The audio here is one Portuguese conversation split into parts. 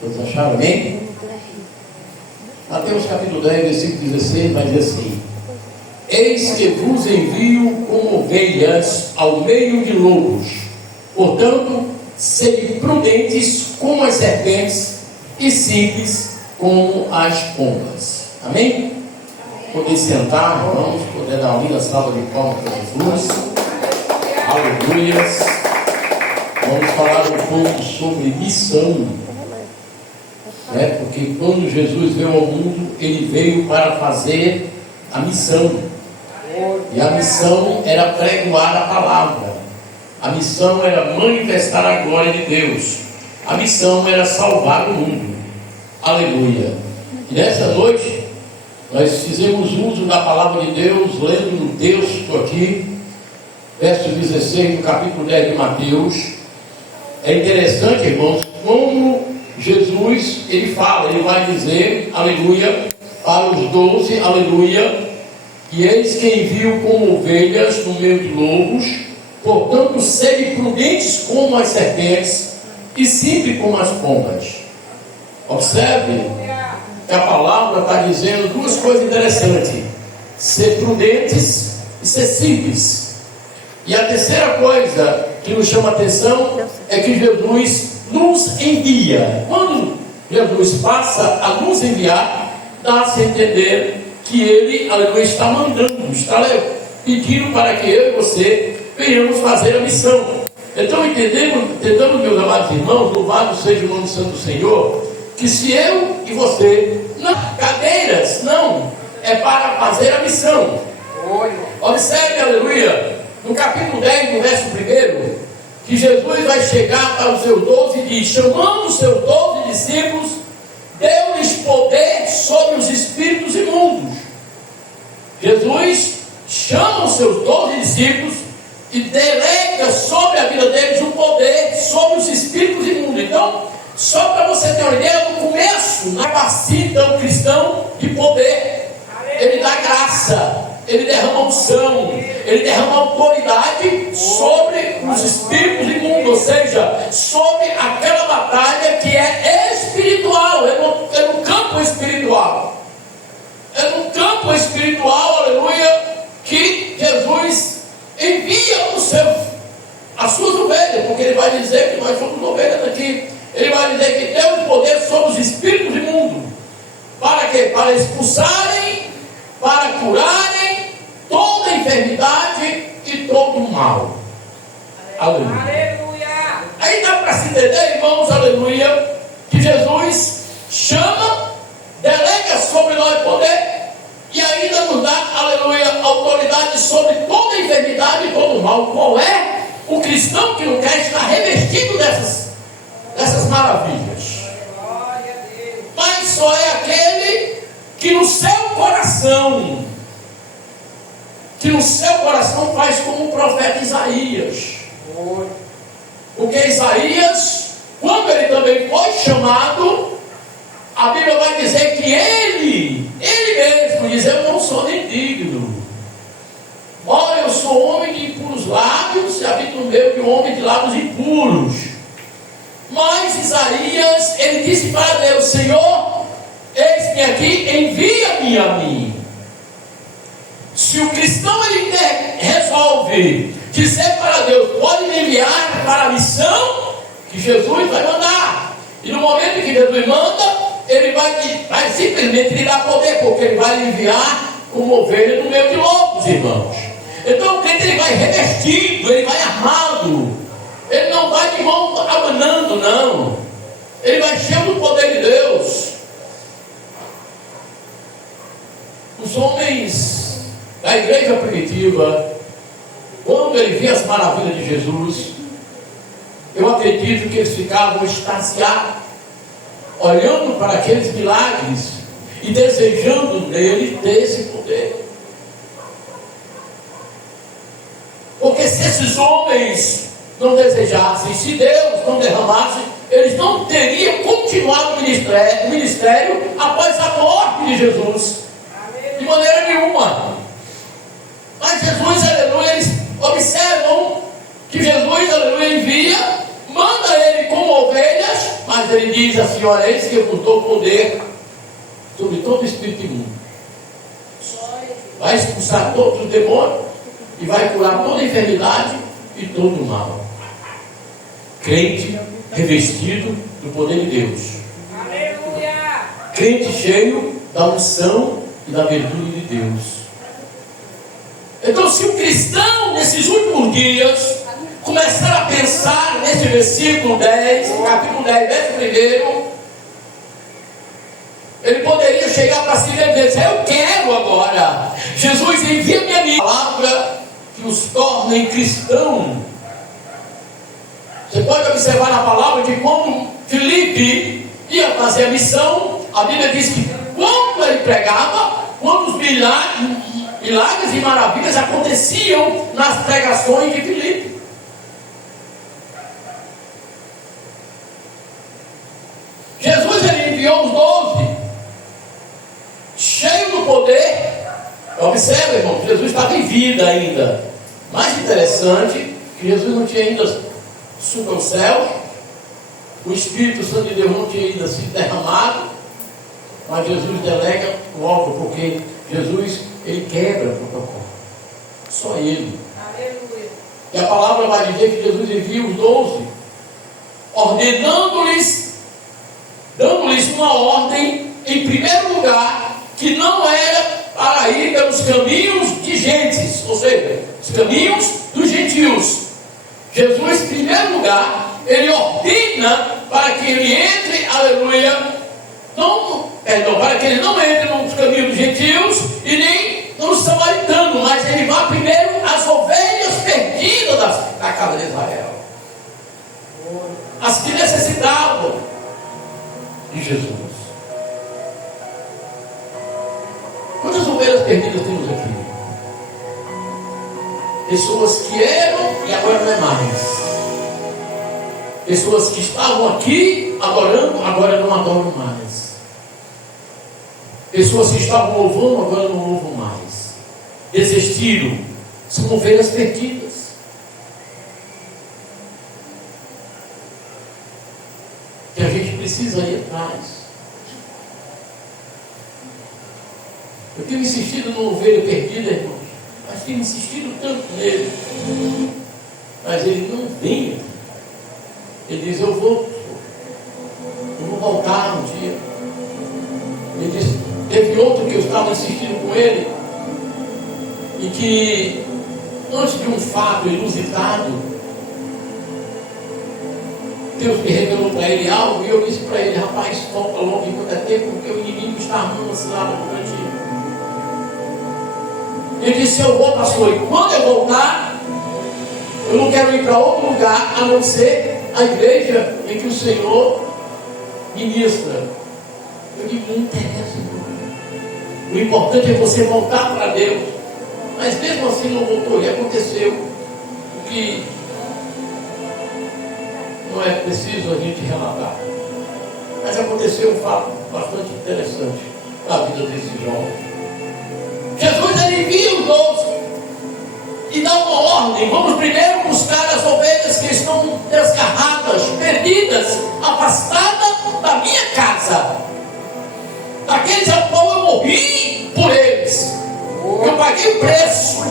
Todos acharam, amém? Mateus capítulo 10, versículo 16, vai dizer assim: eis que vos envio como ovelhas ao meio de lobos, portanto, sede prudentes como as serpentes e simples como as pombas. Amém? Poder sentar, irmãos, poder dar uma linda salva de palmas para Jesus. Aleluias. Vamos falar um pouco sobre missão, né? Porque quando Jesus veio ao mundo, ele veio para fazer a missão, e a missão era pregoar a palavra, a missão era manifestar a glória de Deus, a missão era salvar o mundo. Aleluia. E nessa noite nós fizemos uso da palavra de Deus, lendo no texto aqui, verso 16 do capítulo 10 de Mateus. É interessante, irmãos, como Jesus, ele fala, ele vai dizer, aleluia, para os 12, aleluia, e eis que envio como ovelhas no meio de lobos, portanto, sede prudentes como as serpentes e simples como as pombas. Observe que a palavra está dizendo duas coisas interessantes: ser prudentes e ser simples. E a terceira coisa que nos chama a atenção é que Jesus nos envia. Quando Jesus passa a nos enviar, dá-se a entender que ele, aleluia, está mandando, está pedindo para que eu e você venhamos fazer a missão. Então entendemos, meus amados irmãos, louvado seja o nome santo do Senhor, que se eu e você, não cadeiras, não, é para fazer a missão. Observe, aleluia, no capítulo 10, no verso 1, que Jesus vai chegar para os seus 12 e diz: chamando os seus 12 discípulos, deu-lhes poder sobre os espíritos imundos. Jesus chama os seus 12 discípulos e delega sobre a vida deles o poder sobre os espíritos imundos. Então, só para você ter uma ideia, no começo, capacita o cristão de poder. Ele dá graça, ele derrama unção, ele derrama autoridade sobre os espíritos imundos, ou seja, sobre aquela batalha que é espiritual, é no campo espiritual. É no campo espiritual, aleluia, que Jesus envia as suas ovelhas, porque ele vai dizer que nós somos ovelhas aqui. Ele vai dizer que tem o poder sobre os espíritos imundos. Para quê? Para expulsarem, para curarem toda enfermidade e todo o mal. Aleluia. Aleluia. Aí dá para se entender, irmãos, aleluia, que Jesus chama, delega sobre nós poder e ainda nos dá, aleluia, autoridade sobre toda enfermidade e todo o mal. Qual é o cristão que não quer estar revestido dessas maravilhas? Mas só é aquele que no seu coração faz como o profeta Isaías. Porque Isaías, quando ele também foi chamado, a Bíblia vai dizer que ele mesmo diz: eu não sou nem digno. Olha, eu sou homem de impuros lábios, e habito no meio de um homem de lábios impuros. Mas Isaías, ele disse para Deus: Senhor, eis-me aqui, envia-me a mim. Se o cristão ele resolve dizer para Deus: pode me enviar para a missão que Jesus vai mandar, e no momento que Jesus manda, ele vai simplesmente lhe dar poder, porque ele vai lhe enviar como ovelha no meio de lobos, irmãos. Então o crente ele vai revestido, ele vai armado, ele não vai de mão abanando, não. Ele vai cheio do poder de Deus. Os homens da igreja primitiva, quando ele via as maravilhas de Jesus, eu acredito que eles ficavam extasiados, olhando para aqueles milagres e desejando nele ter esse poder. Porque se esses homens não desejassem, se Deus não derramasse, eles não teriam continuado o ministério após a morte de Jesus, de maneira nenhuma. Mas Jesus, aleluia, eles observam que Jesus quando envia, manda ele como ovelhas, mas ele diz assim: olha, eis que eu vos dou poder sobre todo espírito imundo. Vai expulsar todos os demônios e vai curar toda enfermidade e todo o mal. Crente revestido do poder de Deus. Aleluia! Crente cheio da unção e da virtude de Deus. Então, se o cristão, nesses últimos dias, começar a pensar nesse versículo 10, capítulo 10, verso 1, ele poderia chegar para si e dizer: eu quero agora. Jesus, envia-me a minha palavra que os tornem cristãos. Você pode observar na palavra que quando Filipe ia fazer a missão, a Bíblia diz que quando ele pregava, quando os milagres e maravilhas aconteciam nas pregações de Filipe. Jesus, ele enviou os 12, cheio do poder. Observa, irmão, Jesus estava em vida ainda. Mais interessante, que Jesus não tinha ainda subido ao céu, o Espírito Santo de Deus não tinha ainda sido derramado, mas Jesus delega logo, porque Jesus, ele quebra o protocolo. Só ele. Aleluia! E a palavra vai dizer que Jesus envia os 12, ordenando-lhes, dando-lhes uma ordem, em primeiro lugar, que não era para ir pelos caminhos de gentes, ou seja, os caminhos dos gentios. Jesus, em primeiro lugar, ele ordena para que ele entre, aleluia, para que ele não entre nos caminhos dos gentios e nem nos samaritanos, mas ele vá primeiro às ovelhas perdidas da casa de Israel, as que necessitavam de Jesus. Quantas ovelhas perdidas temos aqui? Pessoas que eram e agora não é mais. Pessoas que estavam aqui adorando, agora não adoram mais. Pessoas que estavam louvando, agora não louvam mais. Desistiram. São ovelhas perdidas. Que a gente precisa ir atrás. Eu tenho insistido numa ovelha perdida, irmãos. Mas tenho insistido tanto nele. Mas ele não vem. Ele diz: eu vou voltar um dia. Ele diz: teve outro que eu estava insistindo com ele, e que antes de um fato inusitado, Deus me revelou para ele algo, e eu disse para ele: rapaz, volta logo enquanto é tempo, porque o inimigo está armando a cilada contra ti. Ele disse: eu vou, pastor, e quando eu voltar, eu não quero ir para outro lugar a não ser a igreja em que o Senhor ministra. Eu digo: não interessa, irmão. O importante é você voltar para Deus. Mas mesmo assim não voltou, e aconteceu o que não é preciso a gente relatar. Mas aconteceu um fato bastante interessante na vida desse jovem. Jesus, ele envia os 12 e dá uma ordem: vamos primeiro buscar as ovelhas que estão desgarradas, perdidas, afastadas da minha casa, daqueles a qual eu morri por eles, eu paguei o preço.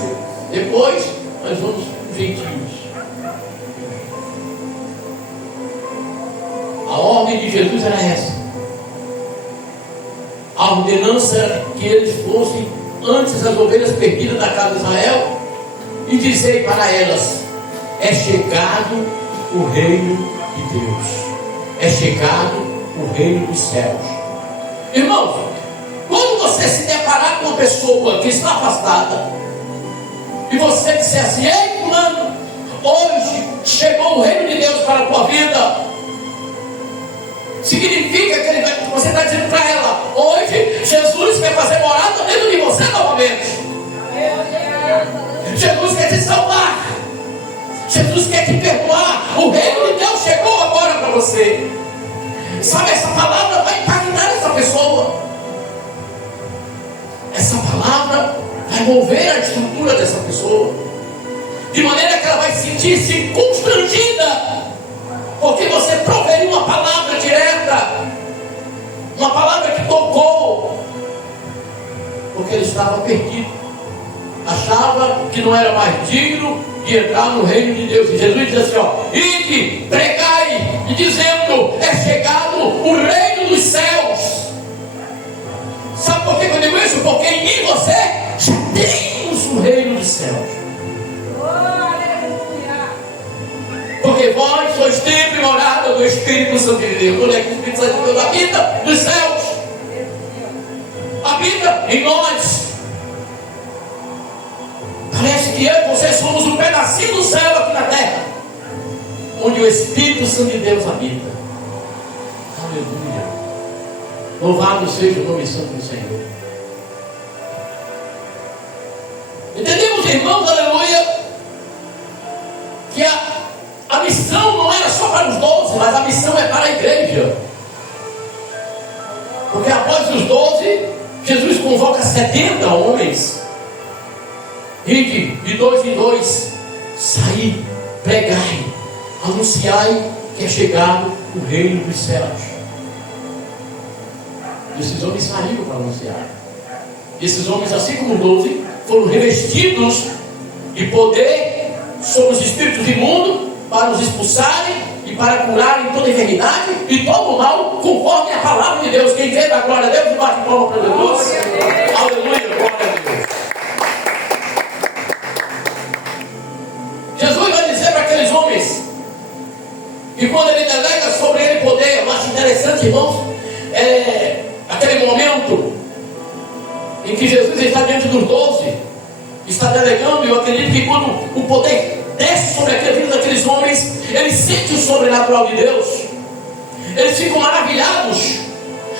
Depois nós vamos para os gentios. A ordem de Jesus era essa. A ordenança era que eles fossem antes as ovelhas perdidas da casa de Israel e dizer para elas: é chegado o reino de Deus, é chegado o reino dos céus. Irmãos, quando você se deparar com uma pessoa que está afastada e você disser assim: ei, fulano, hoje chegou o reino de Deus para a tua vida, significa que você está dizendo para ela: hoje Jesus quer fazer morada dentro de você novamente. Jesus quer te salvar. Jesus quer te perdoar. O reino de Deus chegou agora para você. Sabe, essa palavra vai impactar essa pessoa. Essa palavra vai mover a estrutura dessa pessoa. de maneira que ela vai sentir-se constrangida, porque você proferiu uma palavra direta, uma palavra que tocou, porque ele estava perdido, achava que não era mais digno de entrar no reino de Deus. E Jesus diz assim: ó, ide, pregai, e dizendo, é chegado o reino dos céus. Sabe por que eu digo isso? Porque em mim você já temos o reino dos céus. Oh, aleluia. Porque vós sois templo e morada do Espírito Santo de Deus. Onde é que o Espírito Santo de Deus habita? Nos céus. Habita em nós. Parece que eu e você somos um pedacinho do céu aqui na terra, onde o Espírito Santo de Deus habita. Aleluia. Louvado seja o nome santo do Senhor. Entendemos, irmãos, aleluia, que a missão não era só para os 12, mas a missão é para a igreja. Porque após os 12, Jesus convoca 70 homens. Ide de 2 em 2, saí, pregai, anunciai que é chegado o reino dos céus. E esses homens saíram para anunciar. Esses homens, assim como os 12, foram revestidos de poder sobre os espíritos imundos para os expulsarem e para curarem toda enfermidade e todo o mal, conforme a palavra de Deus. Quem crê na glória a Deus, bate palma para Jesus. Aleluia, glória a Deus. Jesus vai dizer para aqueles homens, e quando ele delega sobre ele poder, eu acho interessante, irmãos, aquele momento em que Jesus está diante dos 12, está delegando, e eu acredito que quando o poder desce sobre aqueles homens, eles sentem o sobrenatural de Deus, eles ficam maravilhados,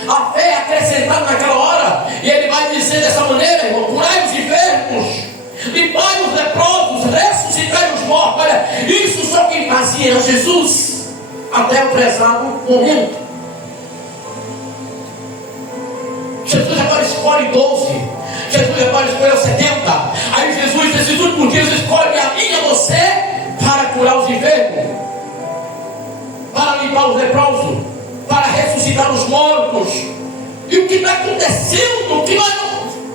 a fé é acrescentada naquela hora, e ele vai dizer dessa maneira, irmão: curai os enfermos, limpai os leprosos, ressuscitai os mortos. Olha, isso só quem fazia era Jesus, até o prezado momento. Jesus agora escolhe 12, Jesus agora escolheu 70. Aí Jesus, nesses últimos dias, escolhe a mim e a você para curar os enfermos, para limpar os leprosos, para ressuscitar os mortos. E o que está acontecendo, que nós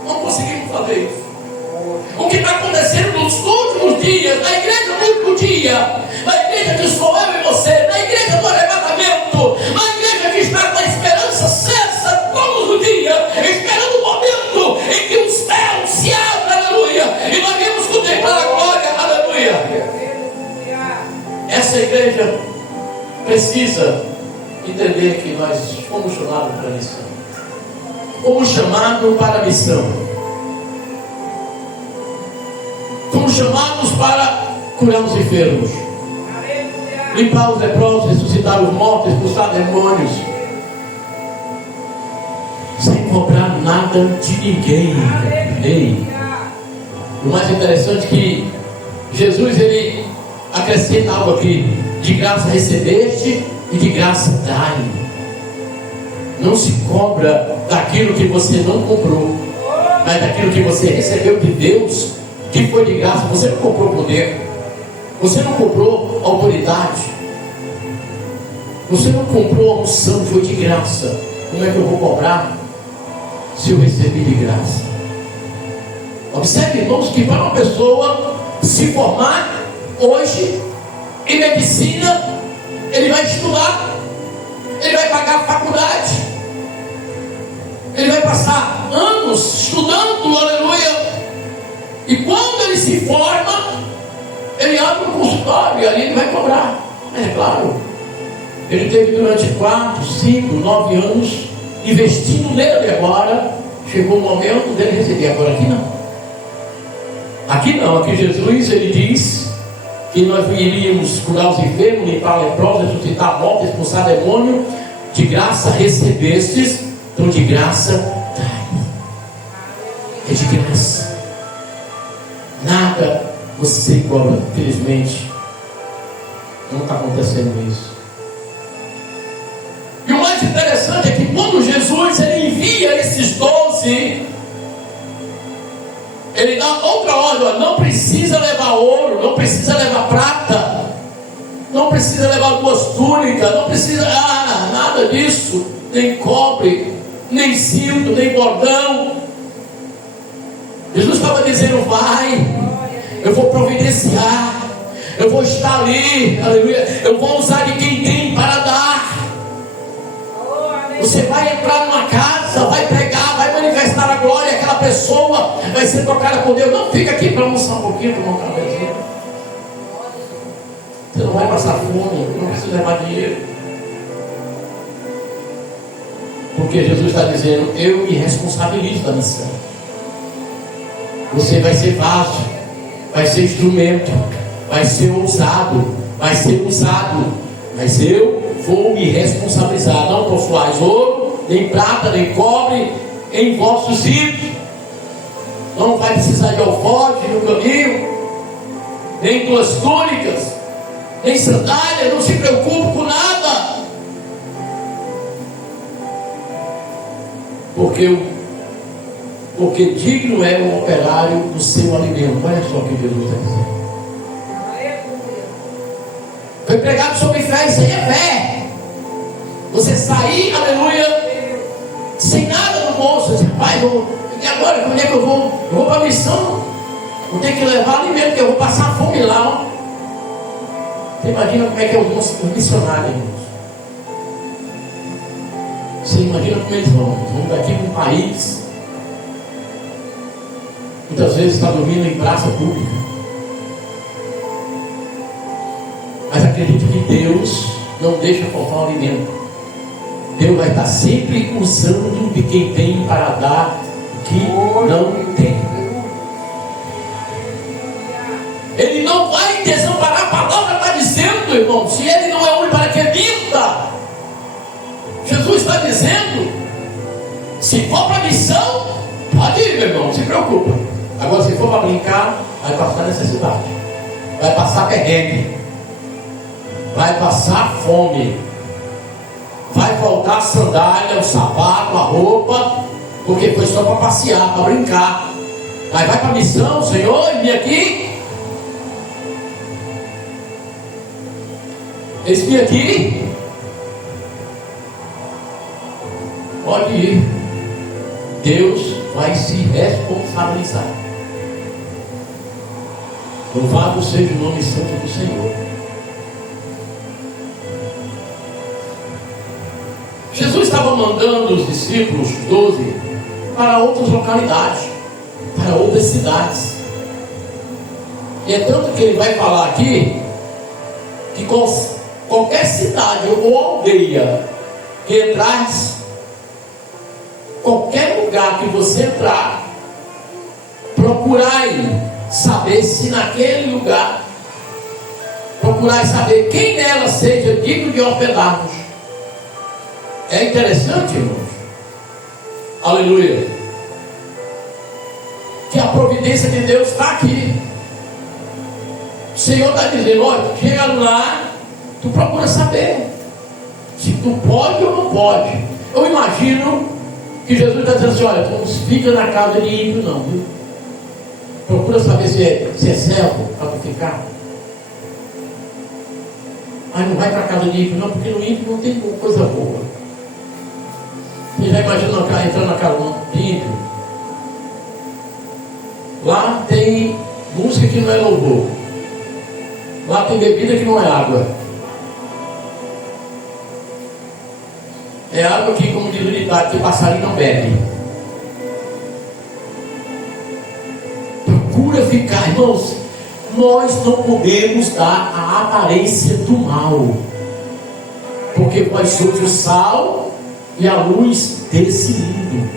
não conseguimos fazer isso. O que está acontecendo nos últimos dias, na igreja do último dia, na igreja que sou eu e você, na igreja do arrebatamento, na igreja que está com a esperança cessa todos os dias, esperando o momento em que o céu se abre, aleluia, e nós vamos contemplar a glória, aleluia. Essa igreja precisa entender que nós fomos chamados para a missão, fomos chamados para a missão. Fomos chamados para curar os enfermos, limpar os leprosos, ressuscitar os mortos, expulsar demônios, sem cobrar nada de ninguém. Ei. O mais interessante é que Jesus, ele acrescenta algo aqui: de graça recebeste e de graça dai. Não se cobra daquilo que você não comprou, mas daquilo que você recebeu de Deus, que foi de graça. Você não comprou poder, você não comprou autoridade, você não comprou a unção, foi de graça. Como é que eu vou cobrar se eu recebi de graça? Observe, irmãos, que para uma pessoa se formar hoje em medicina, ele vai estudar, ele vai pagar a faculdade, ele vai passar anos estudando, aleluia. E quando ele se forma, ele abre um consultório e ali ele vai cobrar. É claro, ele teve durante 4, 5, 9 anos investindo nele. Agora chegou o momento dele receber. Agora aqui não. Aqui não, aqui Jesus, ele diz que nós iríamos curar os enfermos, limpar leprosos, ressuscitar mortos, expulsar demônio. De graça recebestes, então de graça dai. É de graça. Nada você cobra. Infelizmente não está acontecendo isso. E o mais interessante é que quando Jesus ele envia esses 12, Ele dá outra ordem: ó, não precisa levar ouro, não precisa levar prata, não precisa levar 2 túnicas, não precisa nada disso, nem cobre, nem cinto, nem bordão. Jesus estava dizendo: vai, eu vou providenciar, eu vou estar ali, aleluia, eu vou usar de quem tem para dar. Você vai entrar numa casa, vai pregar, vai manifestar a glória, aquela pessoa vai ser tocada por Deus. Não fica aqui para almoçar um pouquinho, tomar um cafezinho. Você não vai passar fome, não precisa levar dinheiro. Porque Jesus está dizendo: eu me responsabilizo da missão. Você vai ser vaso, vai ser instrumento, vai ser ousado, vai ser usado. Mas eu vou me responsabilizar. Não possuais ouro, nem prata, nem cobre em vossos ídolos. Não vai precisar de alforje no caminho, nem 2 túnicas, nem sandália. Não se preocupe com nada, porque digno é o operário do seu alimento. Olha só o que Jesus está dizendo. Foi pregado sobre fé, isso aí é fé. Você sair, aleluia, sem nada no bolso. Você, pai, e agora, como é que eu vou? Eu vou para a missão, vou ter que levar alimento, que eu vou passar fome lá. Ó. Você imagina como é que é o missionário, irmãos? Você imagina como eles vão? Eles vão daqui para um país, muitas vezes está dormindo em praça pública. Mas acredito que Deus não deixa faltar o alimento. Deus vai estar sempre usando de quem tem para dar o que não tem. Ele não vai desamparar. A palavra está dizendo, irmão, se Ele não é homem para que minta. Jesus está dizendo: se for para a missão, pode ir, meu irmão, não se preocupa. Agora, se for para brincar, vai passar necessidade, vai passar perrengue, vai passar fome, vai faltar a sandália, o sapato, a roupa, porque foi só para passear, para brincar. Mas vai para a missão, Senhor, e vem aqui. Eles vêm aqui, pode ir. Deus vai se responsabilizar. Louvado seja o nome santo do Senhor. Jesus estava mandando os discípulos, 12, para outras localidades, para outras cidades. E é tanto que ele vai falar aqui, que qualquer cidade ou aldeia que entrasse, qualquer lugar que você entrar, procurai saber se naquele lugar, procurai saber quem nela seja digno de hospedar-nos. É interessante, irmãos, aleluia, que a providência de Deus está aqui. O Senhor está dizendo: olha, chega lá, tu procura saber se tu pode ou não pode. Eu imagino que Jesus está dizendo assim: olha, não fica na casa de ímpio não, viu? Procura saber se é servo para tu ficar. Mas não vai para a casa de ímpio não, porque no ímpio não tem coisa boa. Você já imagina entrando na casa de ímpio? Lá tem música que não é louvor, lá tem bebida que não é água. É água que, como diz o ditado, que passarinho não bebe. Procura ficar, irmãos. Nós não podemos dar a aparência do mal, porque nós somos o sal e a luz desse mundo.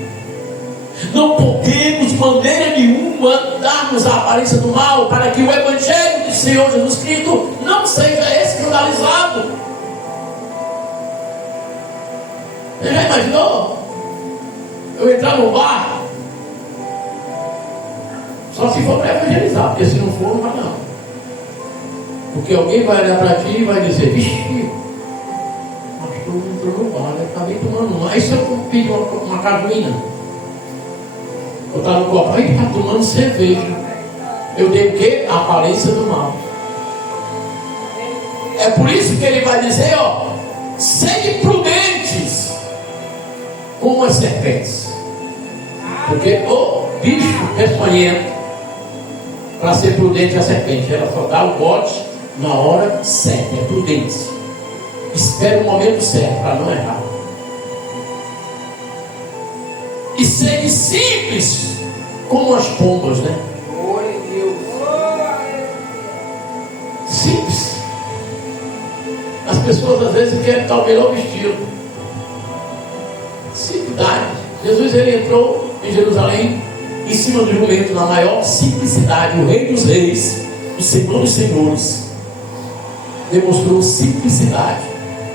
Não podemos de maneira nenhuma darmos a aparência do mal, para que o Evangelho do Senhor Jesus Cristo não seja escandalizado. Você já imaginou? Eu entrar no bar, só se for para evangelizar, porque se não for, não vai não. Porque alguém vai olhar para ti e vai dizer: vixe, pastor entrou no bar, ele está bem tomando um. Aí se eu pedir uma cajuína, Eu estava no copo, aí está tomando cerveja. Eu dei o quê? A aparência do mal. É por isso que ele vai dizer, ó, sede prudentes como as serpentes. Porque o bicho peçonhento, para ser prudente a serpente, ela só dá o bote na hora certa, é prudência. Espera o momento certo para não errar. E sede simples como as pombas, né? Glória a Deus. Simples. As pessoas às vezes querem estar o melhor vestido. Simplicidade. Jesus ele entrou em Jerusalém em cima do jumento na maior simplicidade. O Rei dos Reis, o Senhor dos Senhores, demonstrou simplicidade.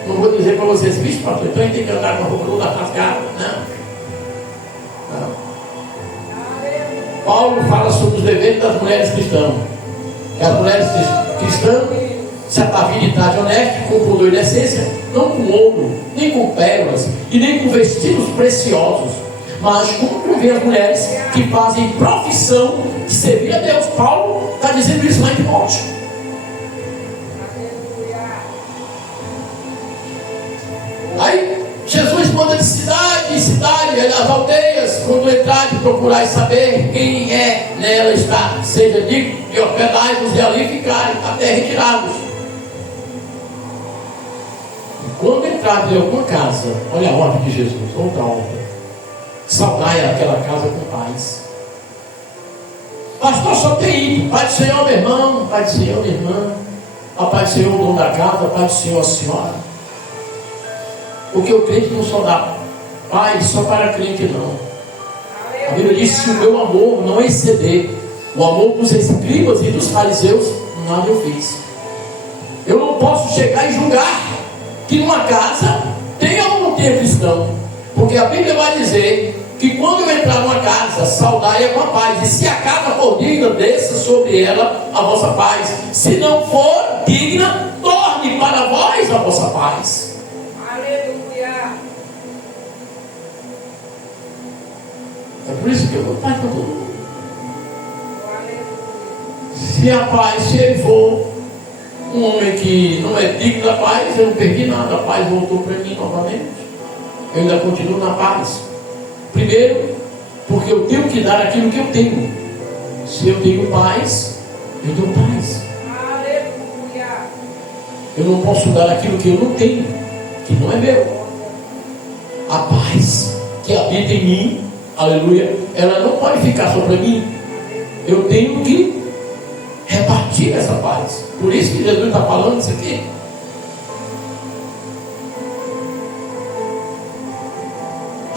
Não vou dizer para vocês, vixe, pastor, então a gente tem que andar com a roupa toda rasgada. Não. Paulo fala sobre os deveres das mulheres cristãs. Que as mulheres cristãs se ataviam de traje honesto, com pudor e decência, não com ouro, nem com pérolas, e nem com vestidos preciosos, mas como convém as mulheres que fazem profissão de servir a Deus. Paulo está dizendo isso lá em Timóteo. Aí Jesus manda de cidade em cidade, as aldeias, quando entrar e procurar saber quem é nela está, seja digno de hospedai-vos e ali ficarem, até retirados. Quando entrar em alguma casa, olha a ordem de Jesus, outra ordem, saudai aquela casa com paz. Pastor, só tem ido, Pai do Senhor, meu irmão, Pai do Senhor, minha irmã, a Pai do Senhor, o dono da casa, a Pai do Senhor, a senhora. Porque o crente não só dá paz só para crente, não. A Bíblia diz: se o meu amor não exceder o amor dos escribas e dos fariseus, nada eu fiz. Eu não posso chegar e julgar que numa casa tenha ou não tenha cristão, porque a Bíblia vai dizer que quando eu entrar numa casa, saudai-a com a paz, e se a casa for digna, desça sobre ela a vossa paz. Se não for digna, torne para vós a vossa paz. É por isso que eu vou estar com todo mundo. Se a paz, se ele for um homem que não é digno da paz, eu não perdi nada, a paz voltou para mim novamente. Eu ainda continuo na paz. Primeiro, porque eu tenho que dar aquilo que eu tenho. Se eu tenho paz, eu dou paz. Eu não posso dar aquilo que eu não tenho, que não é meu. A paz que habita em mim, aleluia, ela não pode ficar só para mim. Eu tenho que repartir essa paz. Por isso que Jesus está falando isso aqui.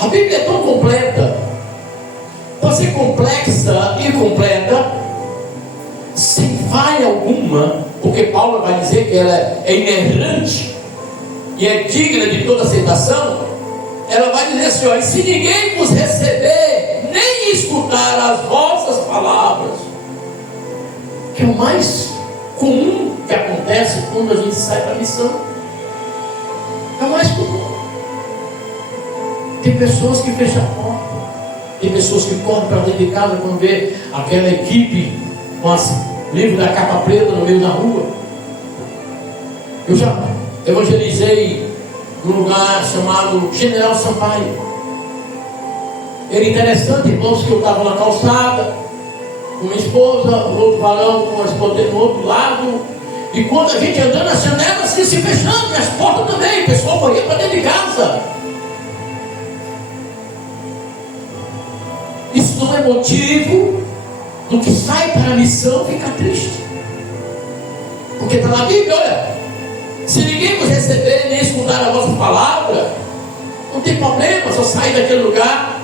A Bíblia é tão completa, pode ser complexa e completa, sem falha alguma, porque Paulo vai dizer que ela é inerrante e é digna de toda aceitação. Ela vai dizer assim: olha, se ninguém vos receber, nem escutar as vossas palavras, que é o mais comum que acontece quando a gente sai para a missão. É o mais comum. Tem pessoas que fecham a porta, tem pessoas que correm para dentro de casa quando vê aquela equipe com os livros da capa preta no meio da rua. Eu já evangelizei num lugar chamado General Sampaio. Era interessante, irmãos, que eu estava na calçada com minha esposa, o outro varão com a esposa do outro lado, e quando a gente andando, as janelas iam se fechando, e as portas também, o pessoal corria para dentro de casa. Isso não é motivo do que sai para a missão ficar triste, porque está na Bíblia, olha: se ninguém vos receber nem escutar a vossa palavra, não tem problema, só sair daquele lugar.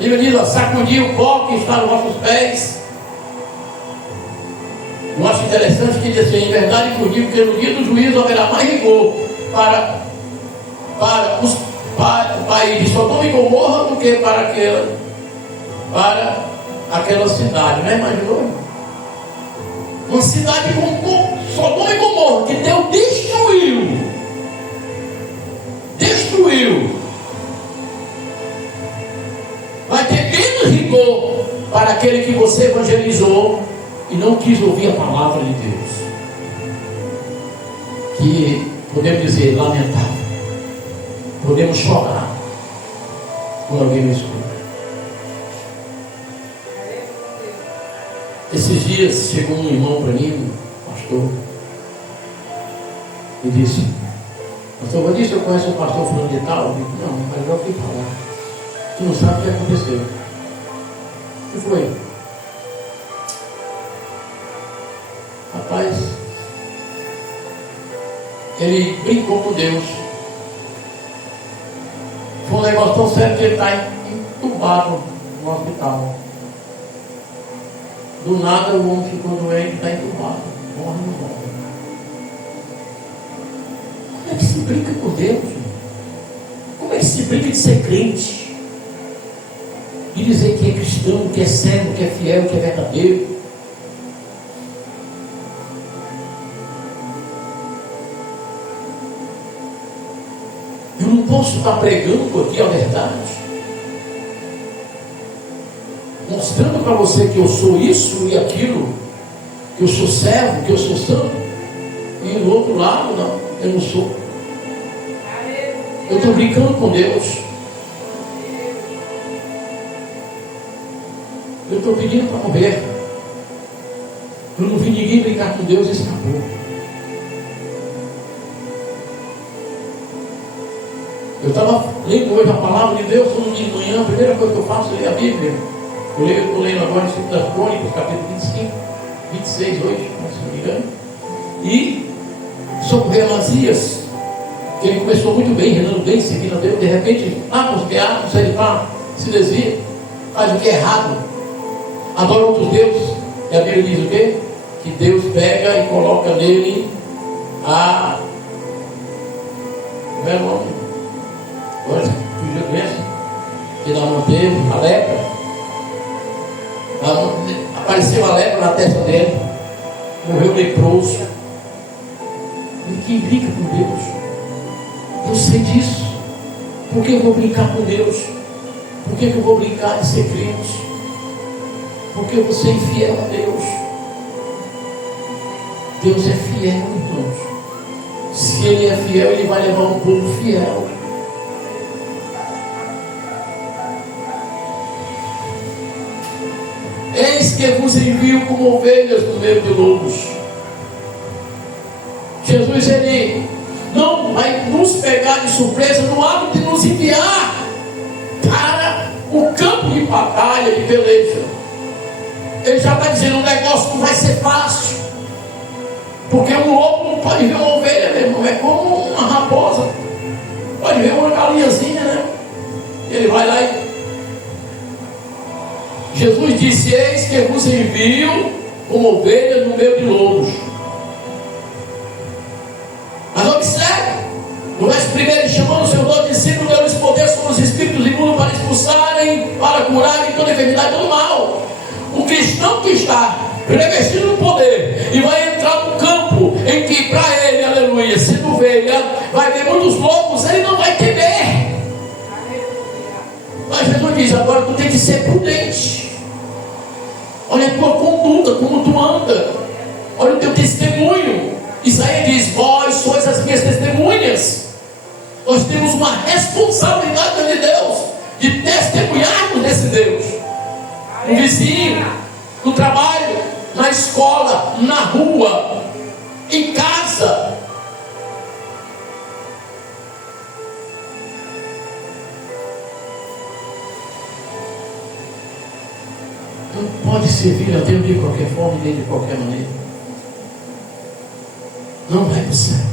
Ele diz: sacudir o pó que está nos vossos pés. Eu acho interessante que diz assim: em verdade vos digo que no dia do juízo haverá mais rigor para o país de Sodoma e Gomorra do que para aquela cidade. Não é? Imaginou? Uma cidade como Sodoma e Gomorra, que Deus destruiu, vai ter menos rigor para aquele que você evangelizou e não quis ouvir a palavra de Deus. Que podemos dizer lamentável, podemos chorar quando alguém nos escuta. Esses dias chegou um irmão para mim, pastor, e disse: pastor Vanessa, eu conheço o pastor fulano de tal? Eu disse: não, mas eu já ouvi falar. Tu não sabe o que aconteceu. O que foi? Rapaz, ele brincou com Deus. Foi um negócio tão sério que ele está entubado no hospital. Do nada o homem ficou doente e está entubado. Morre no morre. Como é que se brinca com Deus? Como é que se brinca de ser crente? E dizer que é cristão, que é sério, que é fiel, que é verdadeiro? Eu não posso estar pregando aqui a verdade, mostrando para você que eu sou isso e aquilo, que eu sou servo, que eu sou santo, e do outro lado, não, eu não sou. Eu estou brincando com Deus. Eu estou pedindo para morrer. Eu não vi ninguém brincar com Deus e escapou. Eu estava lendo hoje a palavra de Deus, todo dia de manhã. A primeira coisa que eu faço é ler a Bíblia. Eu estou lendo agora em 2 Crônicas, capítulo 25, 26 hoje, se não me engano. E sobre o rei Amazias, que ele começou muito bem, reinando bem, seguindo a Deus. De repente, com os teatros, ele se desvia, faz o que é errado, adora outros deuses. E a Bíblia diz o quê? Que Deus pega e coloca nele a... Como é o nome? Agora, fugiu a doença que não manteve, a lepra. Apareceu a lepra na testa dele, morreu leproso. E quem brinca com Deus? Eu sei disso. Por que eu vou brincar com Deus? Por que eu vou brincar de ser crente? Porque eu vou ser infiel a Deus. Deus é fiel, irmãos. Se Ele é fiel, Ele vai levar um povo fiel. Eis que vos envio como ovelhas no meio de lobos. Jesus, Ele não vai nos pegar de surpresa no ato de nos enviar para o campo de batalha, de peleja. Ele já está dizendo: o negócio não vai ser fácil, porque um lobo não pode ver uma ovelha, meu irmão. É como uma raposa, pode ver uma galinhazinha, né? Ele vai lá e Jesus disse: eis que vos envio como ovelhas no meio de lobos. Mas observe, no verso 1, ele chamando os seus 12 discípulos, deu-lhes poder sobre os espíritos imundos para expulsarem, para curarem toda enfermidade e todo mal. O cristão que está revestido no poder e vai entrar no campo em que para ele, aleluia, sendo ovelha, vai ver muitos lobos, ele não vai temer. Mas Jesus diz: agora tu tem que ser prudente. Olha a tua conduta, como tu anda. Olha o teu testemunho. Isaías diz: vós sois as minhas testemunhas. Nós temos uma responsabilidade de Deus de testemunharmos desse Deus. No vizinho, no trabalho, na escola, na rua, em casa. Não pode servir a Deus de qualquer forma, nem de qualquer maneira. Não vai para o céu.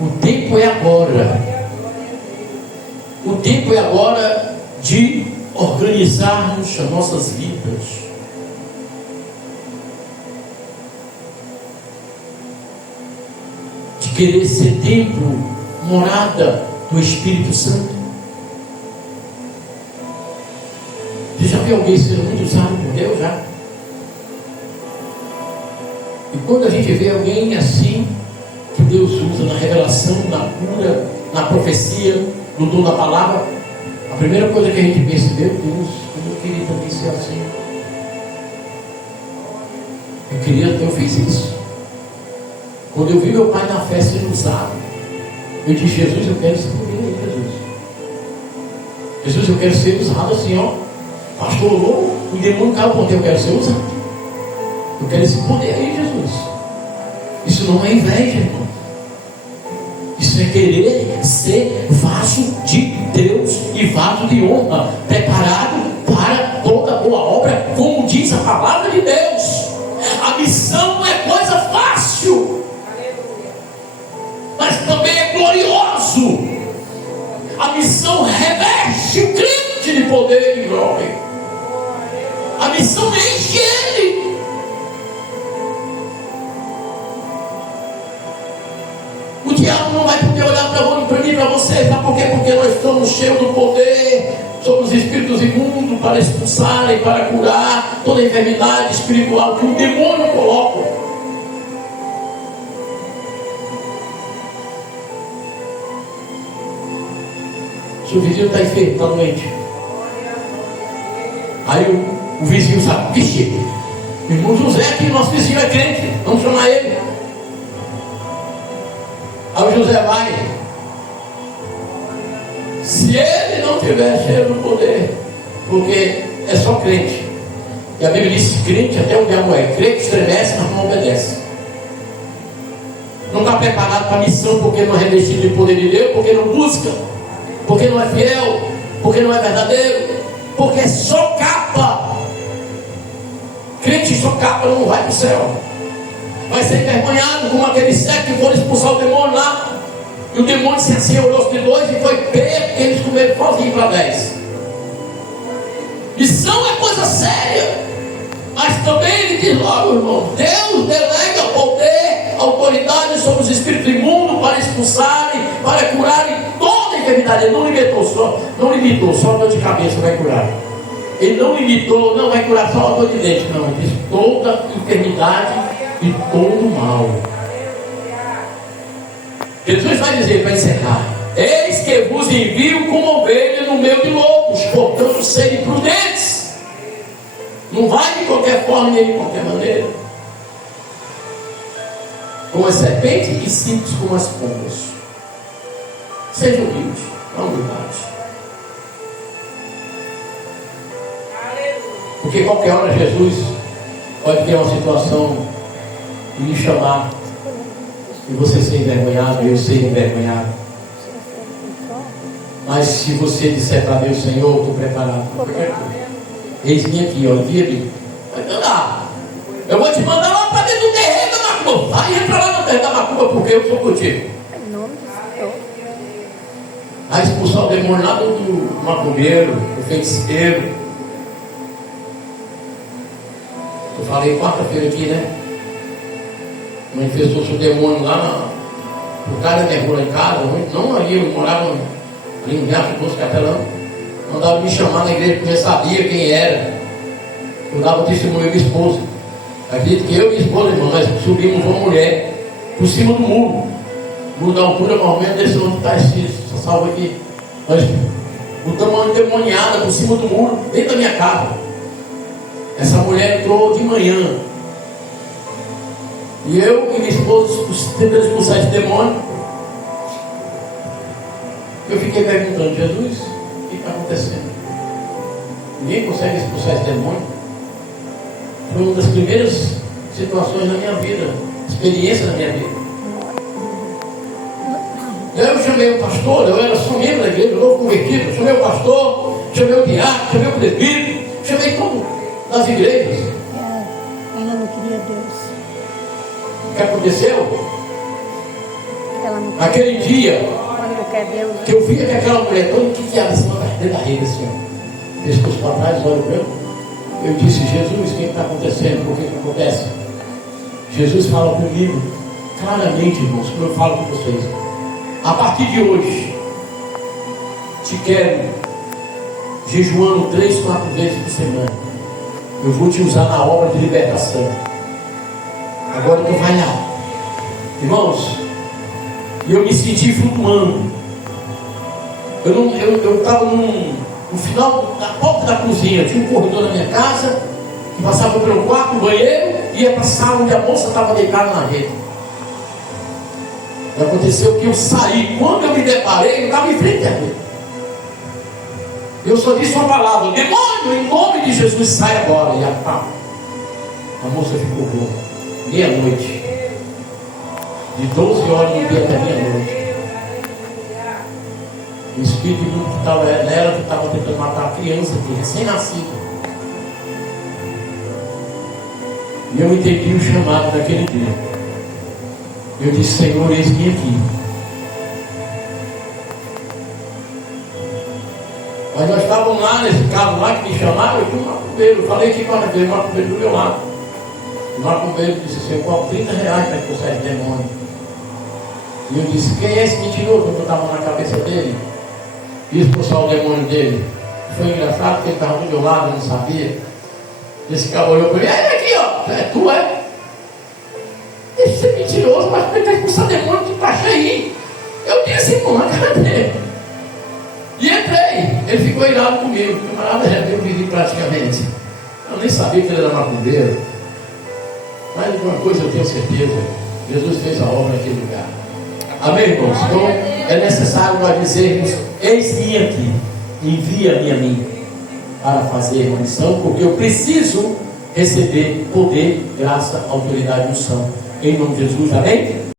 O tempo é agora. O tempo é agora de organizarmos as nossas vidas. De querer ser templo, morada do Espírito Santo. Você já viu alguém sendo muito usado por Deus? Já? E quando a gente vê alguém assim, que Deus usa na revelação, na cura, na profecia, no dom da palavra, a primeira coisa que a gente pensa, meu Deus, eu queria também ser assim. Eu fiz isso. Quando eu vi meu pai na festa sendo usado, eu disse, Jesus, eu quero ser por aí, Jesus. Jesus, eu quero ser usado assim, ó. Pastor, o demônio caiu por eu quero ser usado. Eu quero esse poder aí, Jesus. Isso não é inveja, irmão. Isso é querer ser vaso de Deus e vaso de honra, preparado para toda boa obra, como diz a palavra de Deus. A missão não é coisa fácil, mas também é glorioso. A missão reveste o crente de poder e glória. A missão enche ele. O diabo não vai poder olhar para mim, para você. Sabe por quê? Porque nós estamos cheios do poder. Somos espíritos imundos para expulsar e para curar toda enfermidade espiritual que o demônio coloca. Seu vizinho está enfermo, está doente. Aí o vizinho sabe, vixe, o irmão José aqui, nosso vizinho é crente, vamos chamar ele. Aí o José vai. Se ele não tiver cheio do poder, porque é só crente. E a Bíblia diz, crente até o diabo é. Crente estremece, mas não obedece. Não está preparado para a missão, porque não é revestido de poder de Deus, porque não busca, porque não é fiel, porque não é verdadeiro, porque é só capa. Crente só capa não vai para o céu. Vai ser envergonhado como aquele cego que foram expulsar o demônio lá. E o demônio se assenhorou de dois e foi pego, porque eles comeram sozinho para 10. Missão é coisa séria. Mas também ele diz logo, irmão, Deus delega poder, autoridade sobre os espíritos imundos para expulsarem, para curarem toda enfermidade. Ele não limitou só a dor de cabeça vai curar. Ele não limitou, não vai curar só a dor de dente, não. Ele diz toda enfermidade e todo mal. Jesus vai dizer para encerrar: eis que vos envio como ovelha no meio de lobos, portanto serem prudentes. Não vai de qualquer forma nem de qualquer maneira. Como as serpentes e simples como as pombas. Seja humilde, com humildade. Porque qualquer hora Jesus pode ter uma situação e lhe chamar, e você ser envergonhado, eu ser envergonhado. Mas se você disser para Deus, Senhor, estou preparado, eis-me aqui, ó, envia-me. Vai mandar. Eu vou te mandar lá para dentro do terreno da macumba. Vai entrar lá no terreno da macumba, porque eu sou contigo. Vai expulsar o demônio lá do macumbeiro, do feiticeiro. Eu falei quarta-feira aqui, né? Manifestou-se o demônio lá o cara derrubou lá em casa, não ali, eu morava ali no Gato Doce Capelão. Mandava me chamar na igreja porque eu sabia quem era. Eu dava testemunho à minha esposa. Acredito que eu e minha esposa, irmão, nós subimos uma mulher por cima do muro. Muro da altura, mais ou menos, desse onde está essa salva aqui. Nós botamos uma endemoniada por cima do muro, dentro da minha casa. Essa mulher entrou de manhã. E eu e minha esposa tentando expulsar esse demônio. Eu fiquei perguntando, Jesus, o que está acontecendo? Ninguém consegue expulsar esse demônio. Foi uma das primeiras situações da minha vida, experiência da minha vida. Eu chamei o pastor, eu era só membro da igreja, novo convertido. Chamei o pastor, chamei o diácono, chamei o presbítero, chamei todo das igrejas. Ela não queria Deus. O que aconteceu? Ela não queria Aquele dia Quando não quer Deus. que eu via que aquela mulher toda enquiquiada assim, dentro da rede assim, ó, pescoço para trás, olho branco, eu disse, Jesus, o que está acontecendo? Por que acontece? Jesus fala comigo claramente, irmãos, como eu falo com vocês. A partir de hoje, te quero jejuando 3, 4 vezes por semana. Eu vou te usar na obra de libertação. Agora tu vai lá, irmãos. E eu me senti flutuando. Eu estava no final da porta da cozinha, tinha um corredor na minha casa, que passava pelo quarto, banheiro, e ia para a sala onde a moça estava deitada na rede. E aconteceu que eu saí, quando eu me deparei, eu estava em frente a rede. Eu só disse uma palavra: demônio, em nome de Jesus, sai agora. E a moça ficou boa. Meia-noite. De 12 horas no dia até meia-noite. O espírito que estava nela, que estava tentando matar a criança, que recém-nascida. E eu entendi o chamado daquele dia. Eu disse: Senhor, eis-me aqui. Mas nós estávamos lá nesse carro lá que me chamaram, eu tinha um macumbeiro. Eu falei que quando veio o macumbeiro do meu lado. O macumbeiro disse assim: eu cobro 30 reais para expulsar esse demônio. E eu disse: quem é esse mentiroso? Que eu estava na cabeça dele e expulsar o demônio dele. Foi engraçado porque ele estava do meu lado, eu não sabia. Esse cara olhou para mim: é aqui, ó, é tu, é? Esse é mentiroso, mas como é que vai expulsar demônio que está cheio? Eu disse: irmão, na cara dele. E entrei, ele ficou irado comigo, o camarada já veio viver praticamente. Eu nem sabia que ele era macumbeiro. Mas de uma coisa eu tenho certeza: Jesus fez a obra naquele lugar. Amém, irmãos? Então é necessário nós dizermos: eis-me aqui, envia-me a mim para fazer uma missão, porque eu preciso receber poder, graça, autoridade e unção. Em nome de Jesus, amém?